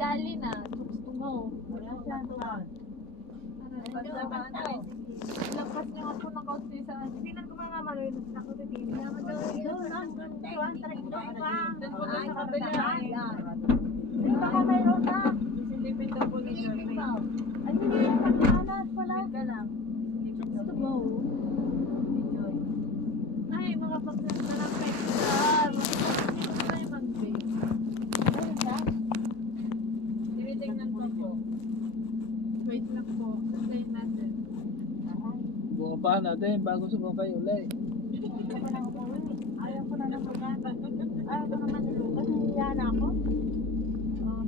dali na. Gusto mo. Wala siya tuwan. Lakas niya ako ng kaunti sa ano. Hindi lang ko mga malulog na ko din. Doon lang, doon tayo. Doon po sa kabila. Dito ka mayroon na. Silipin daw po ni Silipin Jermaine. mo. Ay, hindi lang pagkanas pala. Wait ka lang. Gusto mo. Ay, mga pagkas na lang kayo sa hindi ko tayo mag-bake. Ayun ka? Tinitingnan ko po. Wait lang po. Tayo natin. Bumaba natin bago sumakay ulit. Ayaw ko na ng pagkakas. Ayaw ko naman nilog. Kasi hiyan ako.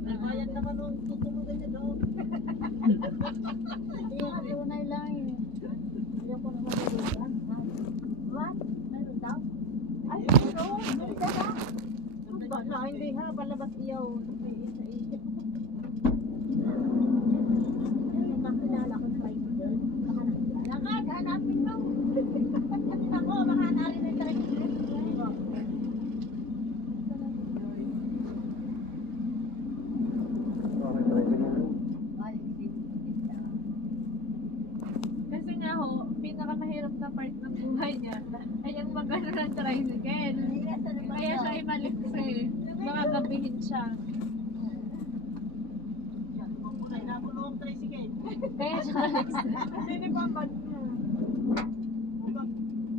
Nakayan naman nung tutulugan niya doon. Hindi nga tunay lang eh. Ayaw ko naman nilugan. What? Mayroon daw? Ay, mayroon. Mayroon ka na. Baka hindi ha, palabas iyaw. Sa iyo. Yung makilala ko sa Israel. Baka nakilala. Lakad, hanapin mo. Ako, baka narin na tayo. Kasi nga ho, pinakamahirap na part ng buhay niya ay yung mag-ano ng tricycle. Kaya siya ay maliksi. Mga gabihin siya. Nakulong tricycle. Kaya siya maliksi. Sino ba ba niya?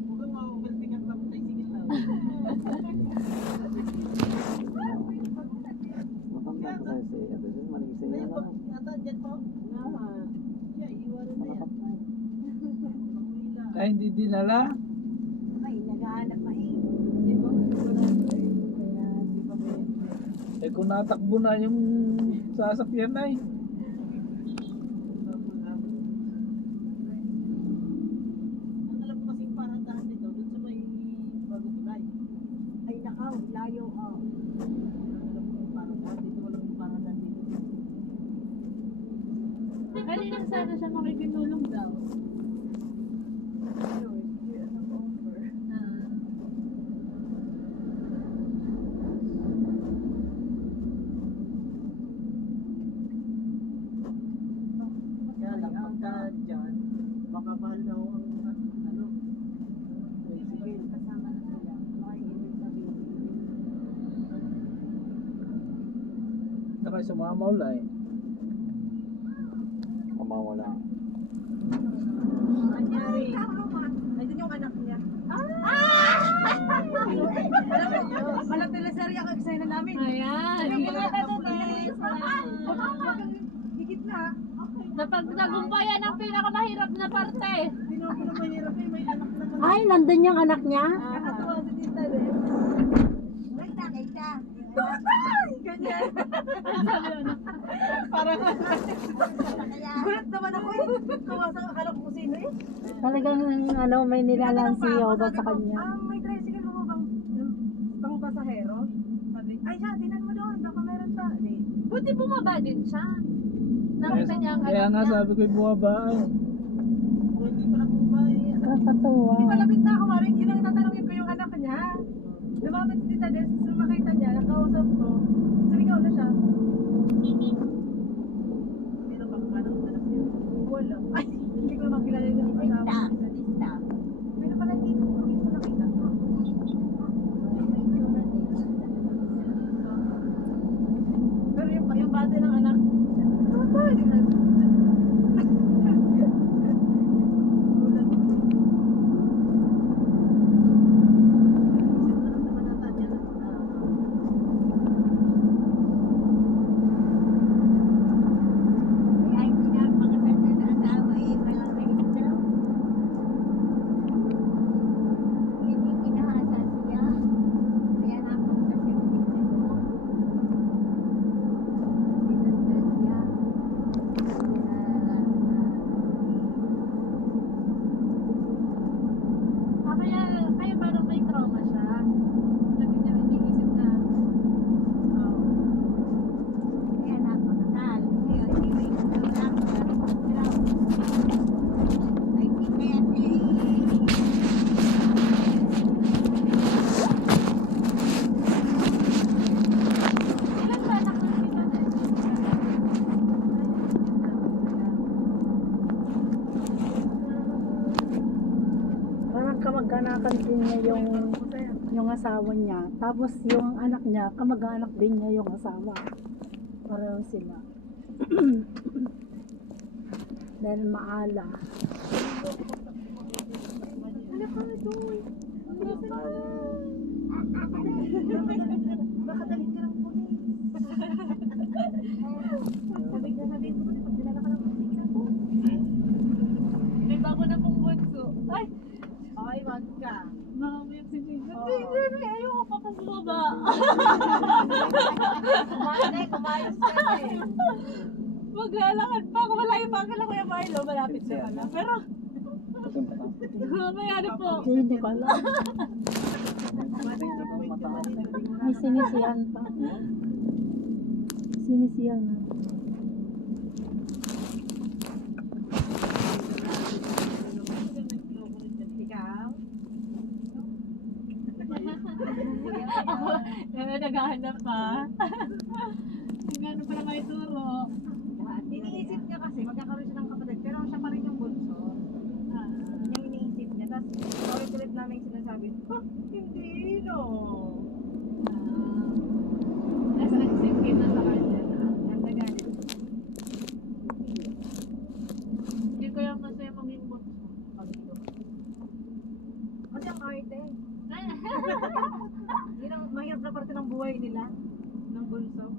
Huwag maugaltingan pa ng tricycle lang. Matanda ko kasi ito din maling sa iyo lang. Ata, dyan po. Siya, iwanan na yan. Ay hindi dinala. Ay, naghahanap na eh. Di ba? Kaya, di ba ba? Eh kung natakbo na yung sasakyan ay. Ang alam ko kasing parang tahan nito, doon sa may bagong tulay. Ay, nakaw. Layo. Oh. Ang alam ko parang tahan dito, walang parang tahan dito. Kanina sana siya makikitulong daw. Kaya lang, pagka dyan, baka mahal na ho ang ano, tricycle. Kasama na sila. Makikibig sabihin. Saka sumama ulay. Kumawala. Anyari. Nandun yung anak niya. Walang teleserye ang eksena namin. Ayan. Higit na. Napagtagumpayan ang pinakamahirap na parte. Hindi naman pala mahirap eh, may anak naman. Ay, nandun yung anak niya? Nakakatawa si Tita Ren. Kita. Ganyan. Sabi ano? Parang Gulat naman ako eh. Kawasang akala ko kung sino eh. Talagang ano, may nilalang si Yoda sa kanya. May tricycle mo bang pang pasahero? Sabi, ay siya, tinan mo doon, baka meron pa. Buti bumaba din siya. Nakita niya ang Kaya anak nga niya. sabi ko bumaba ay. hindi pala po ba eh. Kakatuwa. Hindi malapit na ako, Maring. Yun ang tatanungin ko yung anak niya. Lumapit si Tita Des, nung makita niya, nakausap ko. Sumigaw na siya. Hindi na makakala ng anak niya. Wala. Ay, hindi ko naman kilala yung kasama. Pero pala hindi ko nakita. Pero yung bate ng anak, Isip na lang naman ata niya. kamag-anakan din niya yung asawa niya. Tapos yung anak niya, kamag-anak din niya yung asawa. Pareho sila. Dahil maala. Baka dalit ka ng pulis. Sabihin ko, pag dinala ka ng pulis, sige na po. May bago na pong bunso. Ay! Ay, wag ka. Makamuyak si Jason. Oo. Jason, ayoko pa pong bumaba. Kumayos ka na eh. Maglalakad pa ako. Malayo pa ako lang Kuya Marlo. Malapit na pala. Pero, mamaya na po. Hindi ko alam. May sinisiyan pa. Sinisiyan na. Ikaw? Ako, naghahanap pa. Gano'n pala may turo. Iniisip niya kasi magkakaroon siya ng kapatid pero siya pa rin yung bunso. Yung iniisip niya. Tapos ulit-ulit namin sinasabi, hindi no. Nasa nagsipin na sa kanya. Ang nagalit. Hindi ko yung masaya maging bunso. Kasi ang arte. Yun ang mahirap na parte ng buhay nila. Ng bunso.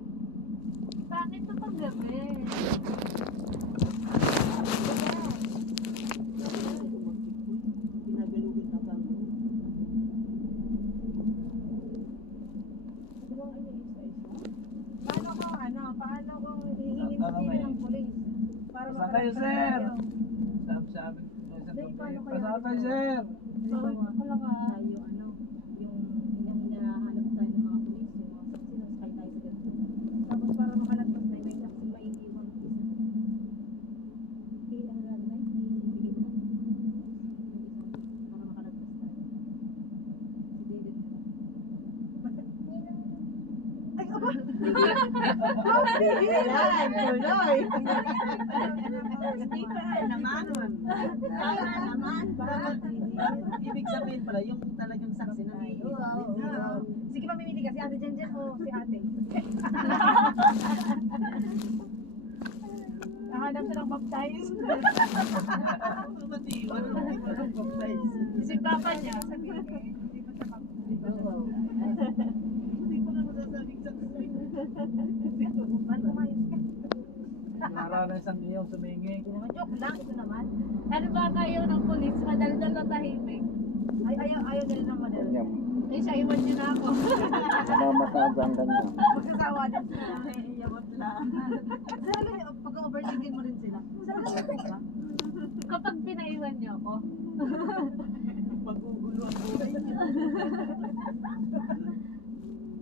Bakit ito pag gabi? Ginagalugan na kang Paano kung hihingin mo sila ng pulis? Para Saan kayo, sir? Sabi Pasakay, sir. Wala ka. Tayo, yung hinahanap tayo ng mga pulis, yung mga saksi, naskay tayo sa ganito. Tapos para makalagpas tayo, may saksi maiiwan isa. Ano na natin? Ibigay mo na. Para makalagpas tayo. Si David na. Ay, aba! Yan, tuloy! Hindi pa naman. Ibig sabihin pala, yung talagang saksi na Sige, mamimili ka. Si Ate Jenjen o si Ate? Nakahanap siya ng baptize. Matiwan, hindi pa ng baptize. Si Papa niya. Hindi pa siya baptize. Hindi ko na masasabing saksi. Ba't kumayos ka? Naranasan niyo yung sumingi. Hindi naman, joke lang. Ito naman. Ano ba kayo ng polis? Madaldal na tahimik. Ay, ayaw nila ng model. Eh, siya iwan niyo na ako. Namamasagang ganyan. Magsasawa din sila. Ay, iyabot lang. Sala, pag-overthinking mo rin sila. Sala ka ba? Kapag pinaiwan niyo ako. Magugulo ang buhay niya.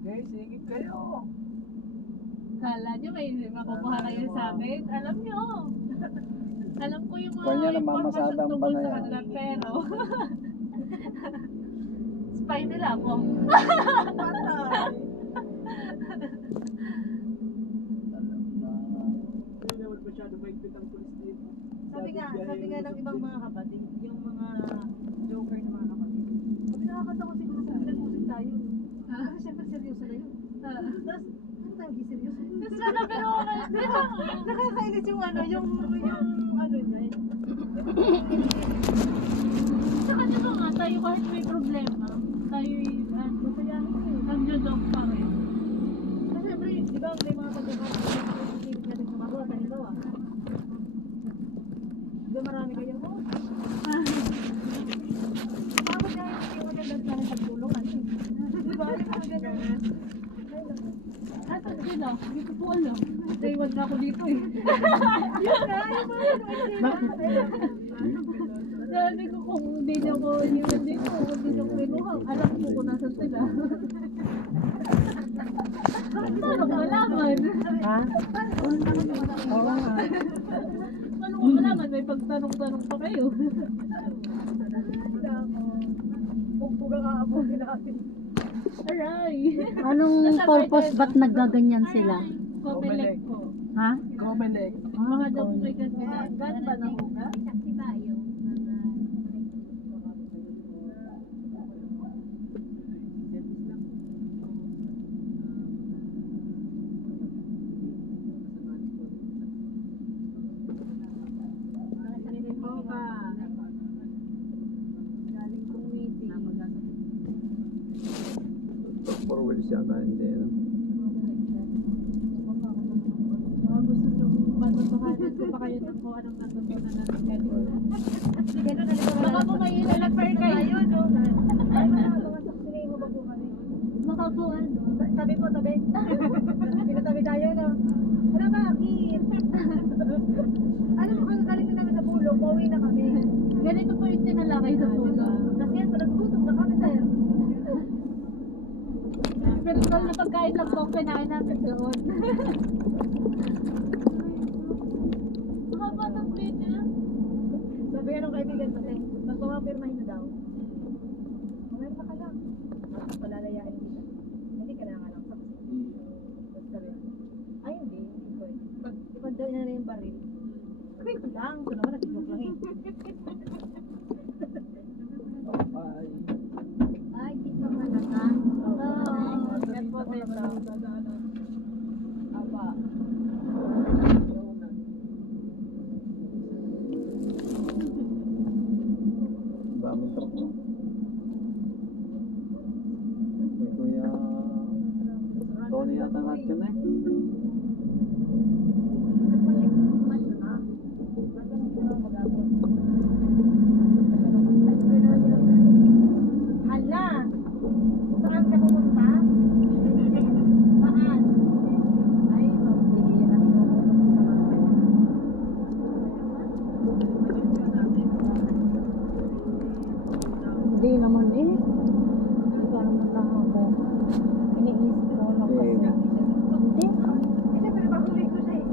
Okay, sige kayo. Kala niyo may makukuha kayo sa akin. Alam niyo. Alam ko yung mga Kanya impormasyon namamasadang tungkol ba na sa yan? kanila, pero spy nila ako. Patay. Hindi naman masyado maigpit ang pulis dito. Sabi nga ng ibang mga kapatid, yung mga joker ng mga kapatid. Sabi nakakatawa siguro kung pinag-usip tayo. Kasi syempre seryoso na yun. Tapos, ano tayo seryoso? Kasi sana pero Nakakainis yung ano niya. sa kanya ba nga tayo kahit may problema, tayo nagjo-joke pa rin. Kasi syempre, di ba may mga pagkakataon natin sa mga halimbawa. Di ba marami kayo? Bakit kaya hindi ko magandang sana sa tulungan? Di ba? Ano mga ganun? Asan sila? Hindi ko po alam. Naiwan na ako dito eh. Yun nga, yung mga Sabi ko kung hindi niyo ko iniwan dito, kung hindi niyo ko kinuha, alam ko kung nasa sila. Paano ko malaman? Ha? Oo nga. Paano ko malaman? May pagtanong-tanong pa kayo. Pugpugang aabutin natin. Aray! Anong purpose ba't naggaganyan sila? Komelek po. Ha? Comelec. Mga dokumento nila. Gan ba na huga? Saksi tayo. office yata, hindi. No? Gusto nyo matutuhanan ko pa kayo ng kung anong natutunan natin kanina. Ganun na rin Baka po may ilalapar kayo. Ay, mga saksinig mo ba po kami? Baka po ano. Tabi po, tabi. Pinatabi tayo, no? Ano bakit? Alam mo, kung galing na namin sa pulo, pauwi na kami. Ganito po yung tinalakay sa pulo. Kasi yan, nagugutom na kami, sir. Pero kung na pagkain lang po ang kinain namin doon. Haba ng plate niya. Sabi nga nung kaibigan ko, magpapapirmahin na daw. Meron pa ka lang. Palalayain kita. Hindi ka na nga lang saksi. Tapos sabi, ay hindi ko eh. Pag daw na yung baril. Sabi ko lang, ito naman nag-joke lang eh. Ay. Ay, di ka malaka. Oo. Yan po dito. Aba. Daming truck, no? Kay Kuya Tony yata natin eh. Hala! Saan ka pumunta? Saan? Ay, mabihira. Hindi naman eh. Hindi ka naman lang ako. Iniisip ko lang kasi. Hindi. Eh, siyempre, mahuli ko siya eh.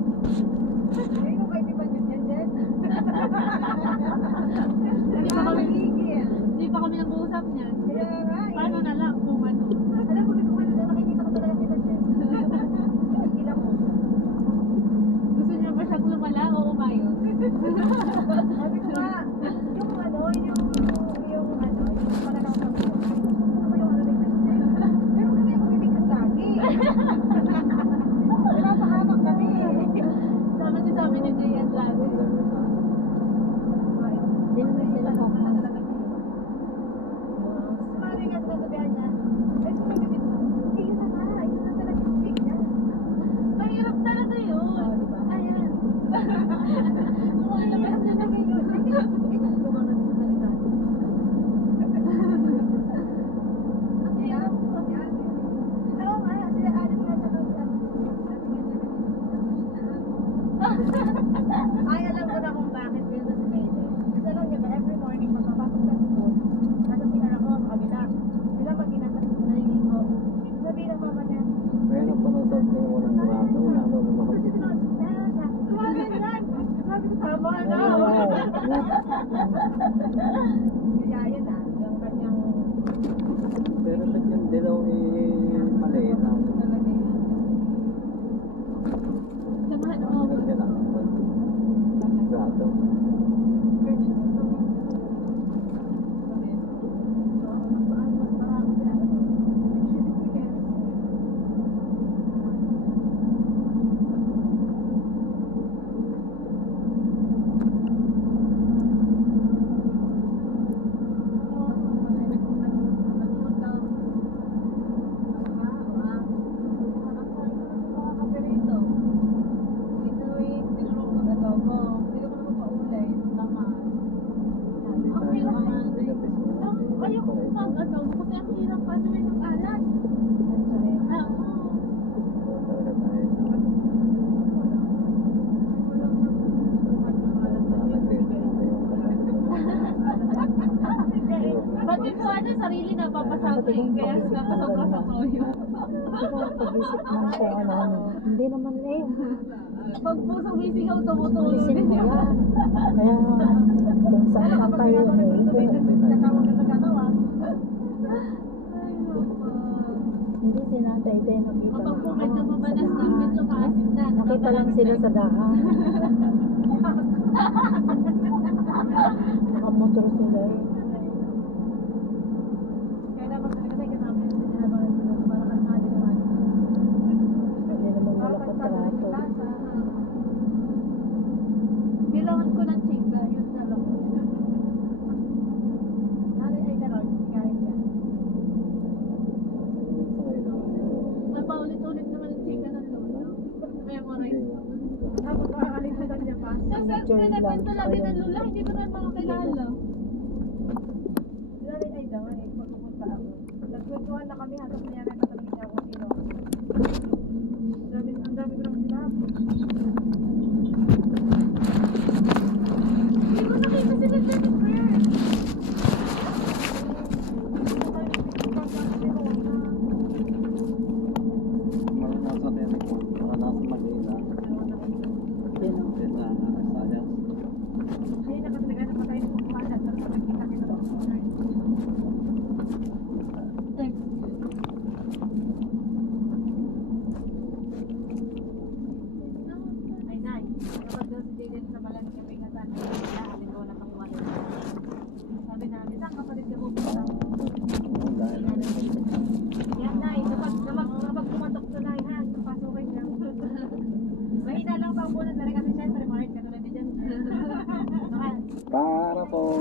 Ay, nung kayo tipan yun yan, Jen? Hindi pa kami, Nakakagigil. hindi pa kami nag-uusap niyan. Kaya nga eh. Paano na lang kung ano? Alam mo, kung ano na nakikita ko talaga sila, Jen. Nakikil ako. Gusto niyo ba siyang lumala o umayon? Sabi ko nga, yung ano, yung pananaw sa buhay. Ano ba yung ano rin natin? Pero kami yung magbibigkas lagi. Pinapahamak kami. Sama niyo sa amin ni Jayan lagi. Hindi naman sila kapag. Sumali nga sinasabihan niya, ay sumabibit mo. Eh, yun na nga, yun na talaga yung big niya. Mahirap talaga yun. Oo, di ba? Ayan. Lumalabas na lang yun. Kumangat sa salita. Ang hirap po. Oo nga, sila alam nga sa Ay, alam ko na kung bakit ganito si Mayday. Kasi alam niya ba, every morning pagpapasok sa school, nasa CR ako sa kabila. Sila mag-ina sa naliligo. Sabi ng mama niya, Kaya napanasal ko yung walang rato, wala mo kasi naman. tinawag ko, "Kumain yan!" Sabi ko, tama na. Kaya yun yung kanyang Pero ba't yung dilaw eh maliit lang? talaga yun. Samahan mo. Ba't ka lang? Rato. Ayoko mag-agaw kasi ang hirap ano yun yung alat. Ah, oo. Talaga tayo sa Pati po ano, sarili napapasagi kaya napasasaw yun. Ikaw pag-isip ng kung ano. Hindi naman eh. Pag puso gising ako, tumutulog Alisin din mo yun. yan. Kaya kung saan saan tayo Nagkatawa. Ay, mama. hindi si Natay din nakita. Kapag po medyo mabanas na, medyo maasim na. Nakita lang sila sa daan. Nakamotor sila eh. Kaya dapat talaga may kasama yun sa ginagawa ng para kasali naman. Hindi naman wala Dapat pa sa trato. plaza. Kailangan ko ng chika, yun na lang. Joy lang. Nagkwento lagi ng lula, hindi ko na mga kilala. Sila rin ay daw, pag pumunta ako. Nagkwentuhan na kami, halos na yan ay tatanungin niya kung sino. Ang dami ko naman sila. Hindi ko nakita sila Jennifer. Nasa Telecom, nasa Manila. Yun o. Then, sayang. Ayun, nakatalaga na patay ng kumanda. Tapos nakikita kita doon. Ay, Nay. Kapag daw si Jaden sa balang kami nga saan, kailangan ko na pang wala. Sabi namin, saan kapatid ka pupunta? Yan, Nay. Kapag pumatok sa Nay, ha? Pasukin lang. Mahina lang pa ang bulan na rin kasi syempre, Mark, katulad ni Jan. Para po.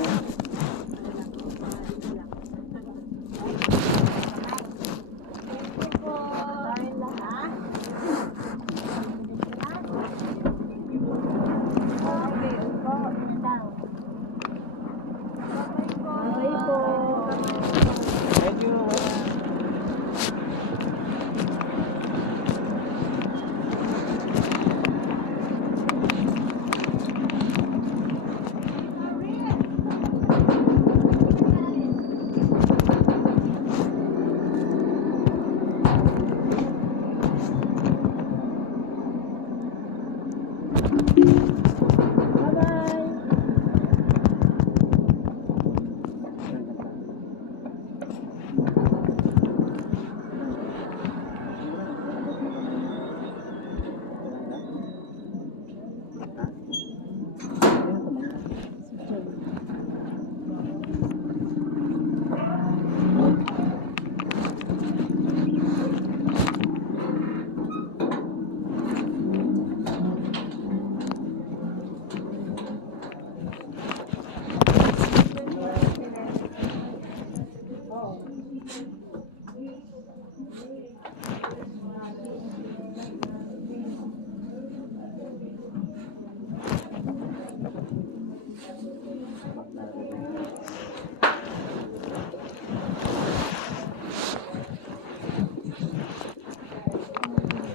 Bye po. Thank you. Bye-bye.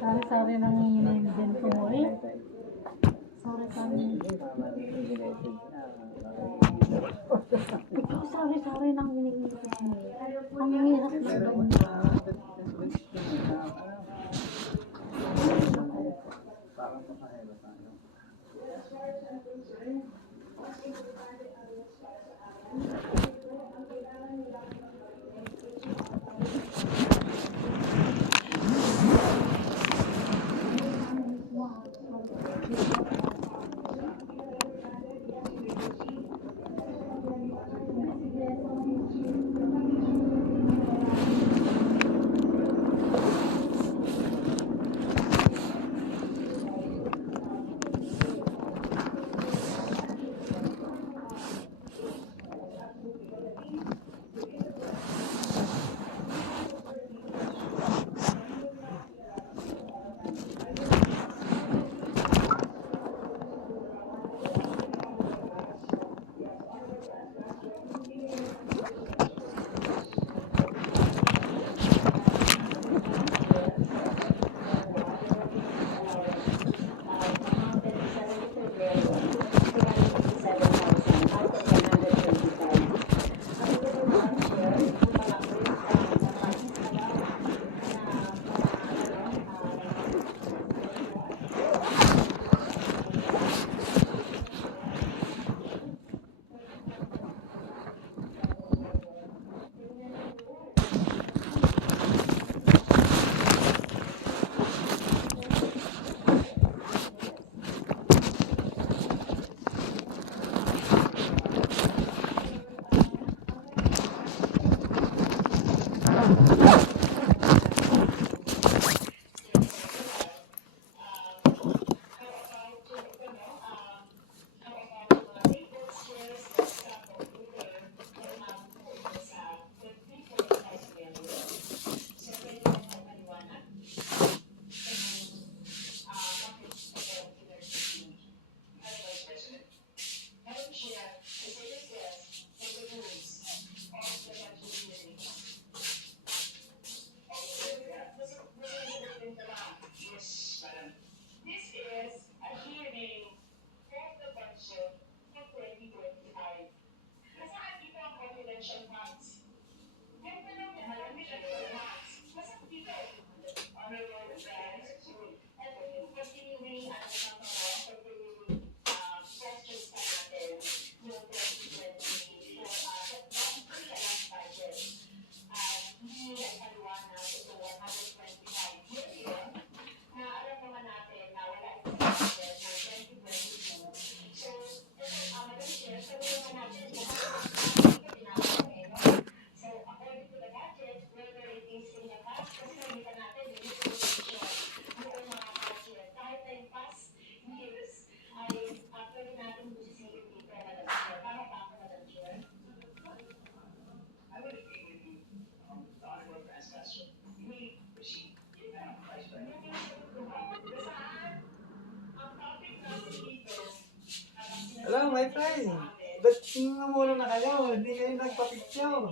Sari-sari nang hingin din po eh. Sari-sari. Ikaw sari-sari nang hingin ko. Ang hirap lang. my friend. Ba't muna na kayo? Hindi kayo nagpa-picture.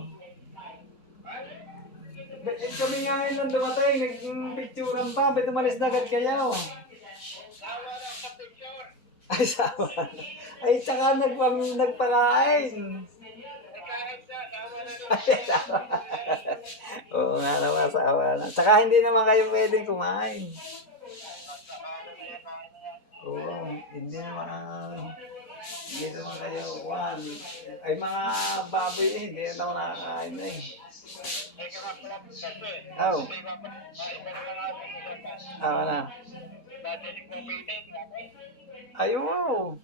Kami nga ngayon nung dumating, nagpicturean pa. Ba't umalis na agad kayo? Ay, sawa na. Ay, tsaka nagpakain. Ay, sawa. Oo nga naman, sawa na. Tsaka hindi naman kayo pwedeng kumain. Oo, hindi naman kayo, Juan. Ay, mga baboy eh, hindi na ako nakakain eh. Oh. Na. Ay, wow.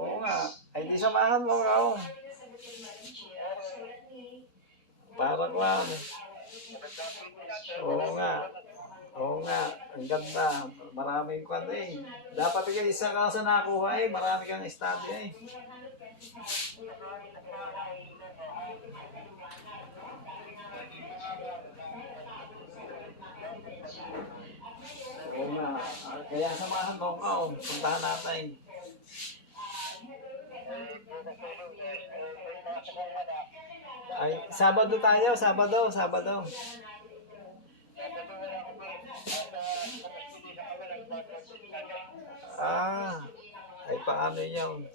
Oo nga. Ay, di samahan mo ka. Parang lang. Oo nga. Oo nga. Ang ganda. Maraming kwan eh. Dapat ikaw isa ka sa nakuha eh. Marami kang estado eh. Oo nga. Kaya samahan mo ka. Puntahan natin. Ay, Sabado tayo. Sabado. Ay paano yun?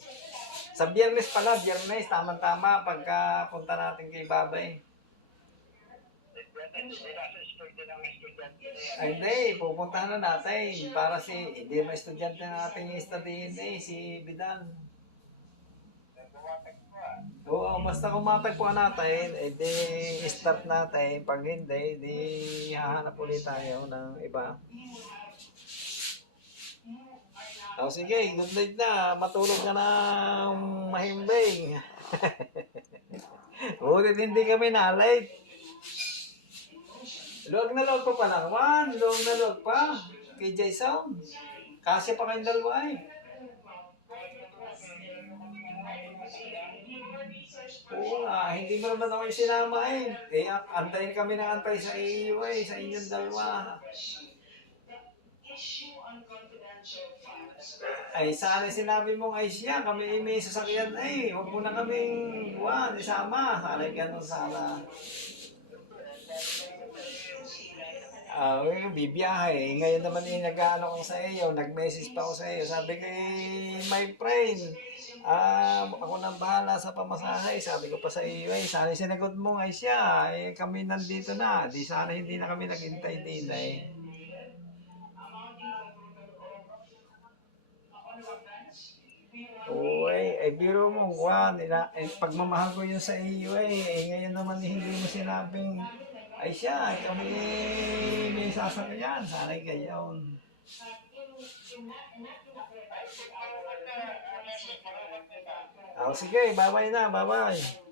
Sa Biyernes pala, tama-tama pagka punta natin kay Babay. Ay hindi, pupuntahan na natin para hindi may estudyante na ating studying si Bidan. Oo, basta kung matagpuan natin, di start natin. Pag hindi, di hahanap ulit tayo ng iba. Sige, good night na. Matulog ka na mahimbing. Ulit hindi kami na-late. Luwag na luwag pa pala, Juan. Luwag na luwag pa. Kay Jason. Kasi pa kayong dalawa eh. Oo nga, hindi mo naman ako yung sinama eh. Antayin kami na antay sa iyo eh, sa inyong dalawa. Ay, sana sinabi mong ay siya, kami may sasakyan eh. Huwag mo na kaming, Juan, isama. Sana ganun sana. Bibiyahe. Ngayon naman nag-ano ko sa iyo, nag-message pa ako sa iyo. Sabi kay my friend, ako nang bahala sa pamasahe. Sabi ko pa sa iyo, sana sinagot mo ay siya. Kami nandito na. Di sana hindi na kami naghintay din eh. Biro mo, Juan, pagmamahal ko yun sa iyo ngayon naman hindi mo sinabing ay siya, kami may sasakyan, sana'y gayon. Sige, bye-bye na, bye-bye.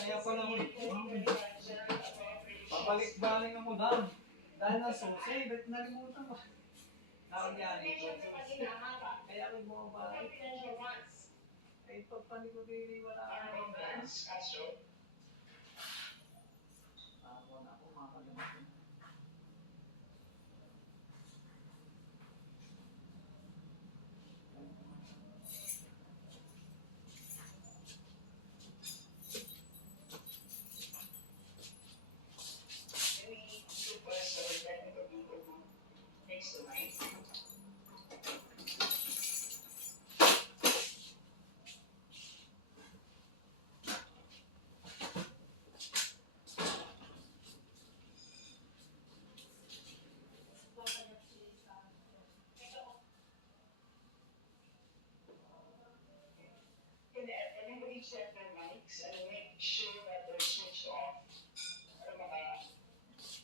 Kaya pala, Pabalik-balik ako lang. Dahil na susi, ba't nalimutan ko? Nakagyari ko. Kaya ako bumabalik. Eh, pagpanik ko din, wala akong ako na ako, makakalimutan. Everybody check their mics and make sure that they're switched off. Or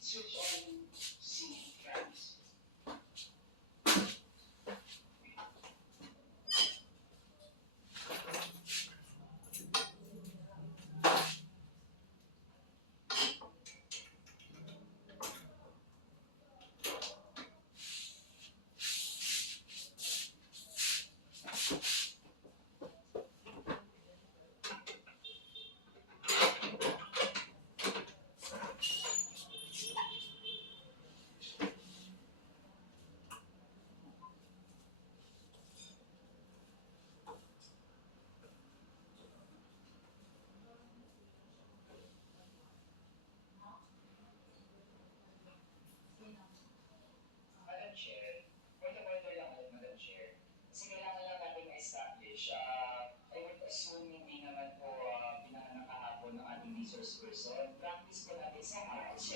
switch on C tracks. Madam Chair, point of order lang ulit, Madam Chair. Kasi kailangan lang natin ma-establish, I would assume hindi naman po pinanganak kahapon ng ating resource person. Practice po natin sa house.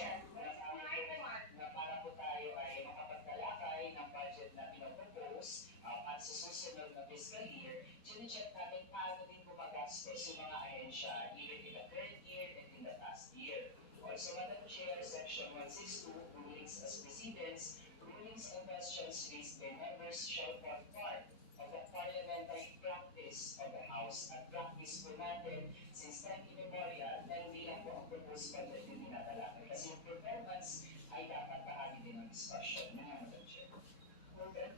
Na para po tayo ay makapagtalakay ng budget na pinapropose at sa susunod na fiscal year, chine-check natin paano din gumagastos yung mga ahensya, even in the current year and in the past year. Also, Madam Chair, Section 162, rulings as precedents, rulings and questions raised by members shall form part of the parliamentary practice of the House at practice po natin since time immemorial na hindi lang po ang proposed budget yung tinatalakay. Kasi yung performance ay dapat bahagi din ng discussion. Yun nga, Madam Chair. Okay.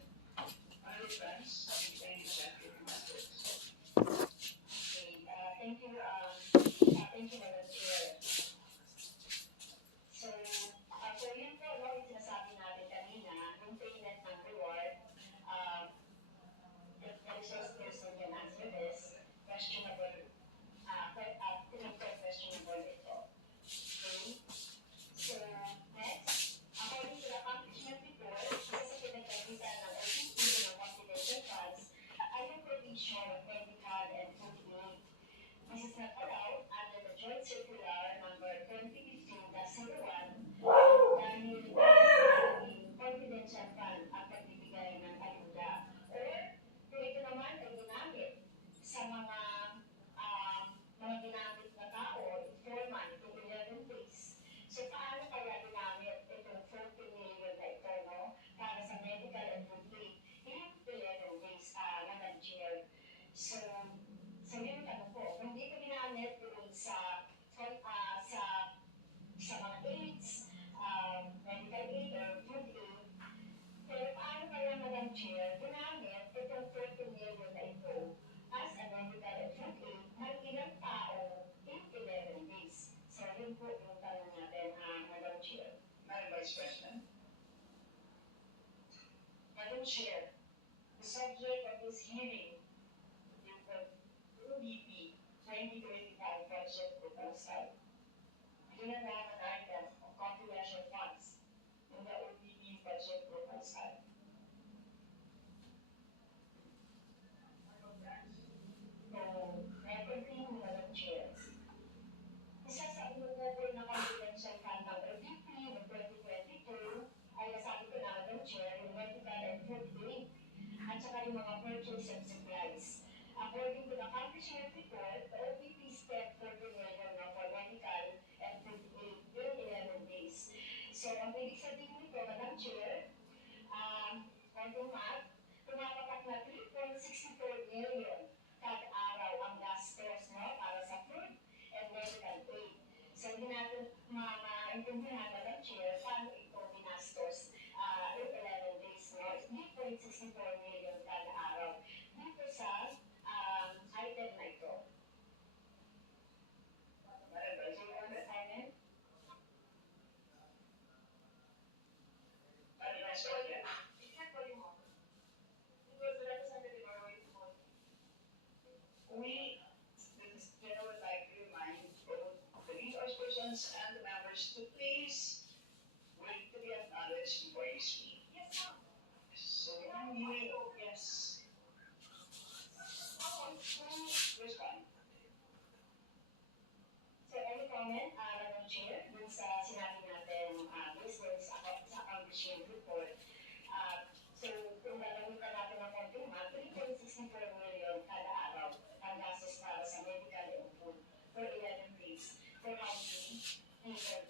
Other plans? Any executive matters? Okay, thank you, Madam Chair. So, yun po, no, yung sinasabi natin kanina, yung payment ng reward, the resource person can answer this, questionable, questionable ito. Okay? So, next, according to the accomplishment report, isa sa pinagkagitan ng OPP ng confidential funds, ay yung provision of medical and food aid. This is not allowed under the Joint Circular number 2015-01 dahil confidential fund ang pagbibigay ng ayuda. Or, kung ito naman ay ginamit sa mga ginamit na tao, informant, itong 11 days. So, paano kaya ginamit itong 14 million na ito, no? Para sa medical and food aid in 11 days, Madam Chair. So yun ang tanong ko, kung hindi ko ginamit doon sa mga aids, medical aid or food aid, pero paano kaya, Madam Chair, ginamit itong 20 million na ito as a medical and food aid ng ilang tao in 11 days? So yun po yung tanong natin, Madam Chair. Madam Vice President. Madam Chair, the subject of this hearing is the OBP 2025 budget proposal. Given that an item of confidential funds in the OBP budget proposal. So, may continue, Madam Chair. Isa sa inuupo na confidential fund ng OBP noong 2022 ay nasabi ko na, Madam Chair, yung medical and food aid at saka yung mga purchase of supplies. According to the accomplishment report, the OPP spent 40 million for medical and food aid in 11 days. So, ang ibig sabihin nito, Madam Chair, konting math, tumapatak na 3.64 million kada araw ang gastos, no, para sa food and medical aid. So, hindi natin maintindihan questions and the members to please wait to be acknowledged before you speak. Yes, ma'am. So, yes. Which one? So, any comment, Madam Chair, dun sa sinabi natin, based dun sa accomplishment report, so, kung gagamitan natin ng konting 3.64 million kada araw ang gastos para sa medical and food for 11 days for how many people